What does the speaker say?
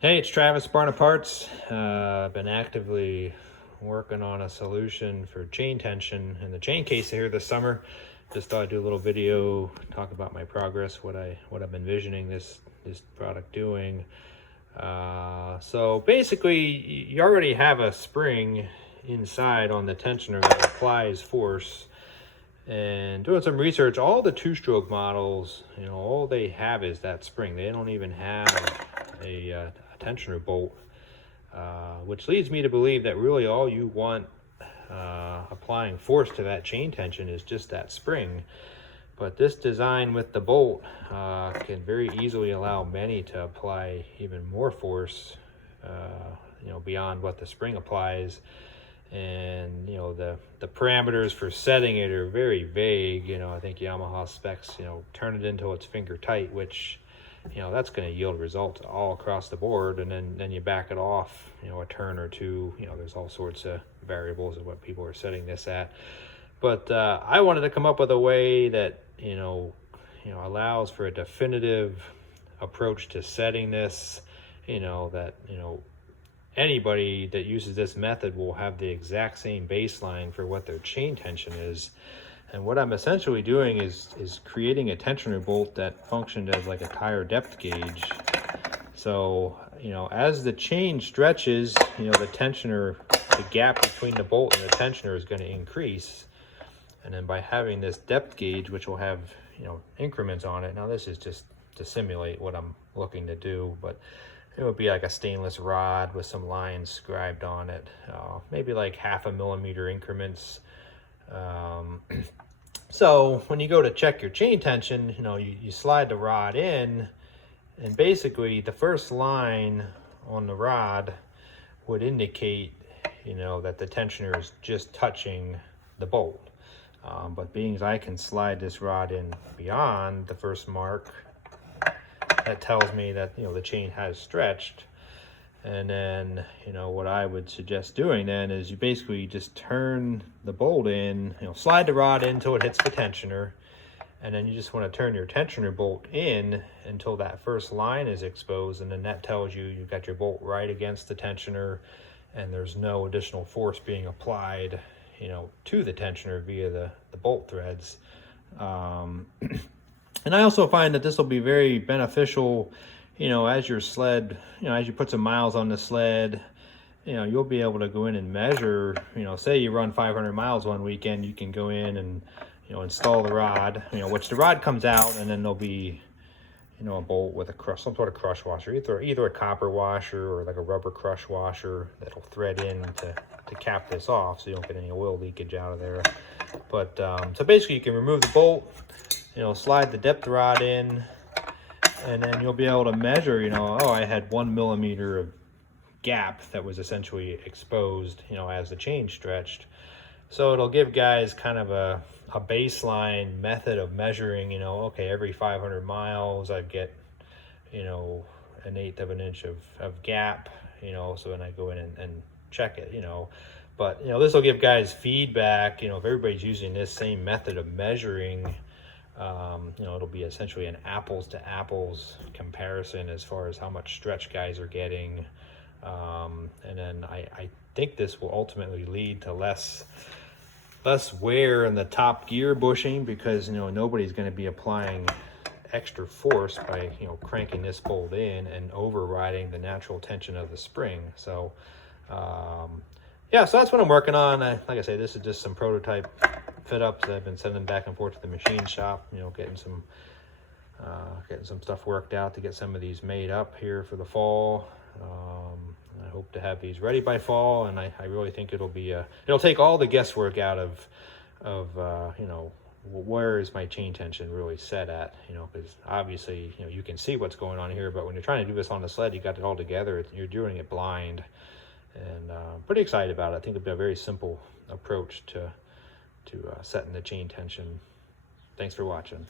Hey, it's Travis, Barna Parts. I've been actively working on a solution for chain tension in the chain case here this summer. Just thought I'd do a little video, talk about my progress, what I'm envisioning this product doing. So basically, you already have a spring inside on the tensioner that applies force. And doing some research, all the two-stroke models, all they have is that spring. They don't even have a tensioner bolt, which leads me to believe that really all you want applying force to that chain tension is just that spring. But this design with the bolt can very easily allow many to apply even more force, beyond what the spring applies. And the parameters for setting it are very vague. I think Yamaha specs turn it until it's finger tight, which that's going to yield results all across the board. And then you back it off a turn or two. There's all sorts of variables of what people are setting this at. But I wanted to come up with a way that allows for a definitive approach to setting this, that anybody that uses this method will have the exact same baseline for what their chain tension is. And what I'm essentially doing is creating a tensioner bolt that functioned as like a tire depth gauge. So, as the chain stretches, the tensioner, the gap between the bolt and the tensioner is going to increase. And then by having this depth gauge, which will have, increments on it. Now this is just to simulate what I'm looking to do, but it would be like a stainless rod with some lines scribed on it, maybe like 0.5 millimeter increments. So when you go to check your chain tension, you slide the rod in, and basically the first line on the rod would indicate, that the tensioner is just touching the bolt. But being as I can slide this rod in beyond the first mark, that tells me that the chain has stretched. And then what I would suggest doing then is you basically just turn the bolt in, slide the rod in until it hits the tensioner, and then you just want to turn your tensioner bolt in until that first line is exposed, and then that tells you you've got your bolt right against the tensioner and there's no additional force being applied to the tensioner via the bolt threads. And I also find that this will be very beneficial, as your sled, as you put some miles on the sled, you'll be able to go in and measure, say you run 500 miles one weekend, you can go in and, install the rod, which the rod comes out, and then there'll be, a bolt with some sort of crush washer, either a copper washer or like a rubber crush washer that'll thread in to cap this off so you don't get any oil leakage out of there. But so basically you can remove the bolt, slide the depth rod in, and then you'll be able to measure, oh, I had 1 millimeter of gap that was essentially exposed, as the chain stretched. So it'll give guys kind of a baseline method of measuring, okay, every 500 miles I get, 1/8 of an inch of gap, so then I go in and check it, But, this will give guys feedback, if everybody's using this same method of measuring, it'll be essentially an apples to apples comparison as far as how much stretch guys are getting. And then I think this will ultimately lead to less wear in the top gear bushing, because nobody's going to be applying extra force by cranking this bolt in and overriding the natural tension of the spring. So yeah, so that's what I'm working on. Like I say, this is just some prototype fit ups that I've been sending back and forth to the machine shop, getting some stuff worked out to get some of these made up here for the fall. I hope to have these ready by fall, and I really think it'll take all the guesswork out of where is my chain tension really set at, because obviously you can see what's going on here, but when you're trying to do this on the sled, you got it all together, you're doing it blind. And pretty excited about it. I think it'll be a very simple approach to setting the chain tension. Thanks for watching.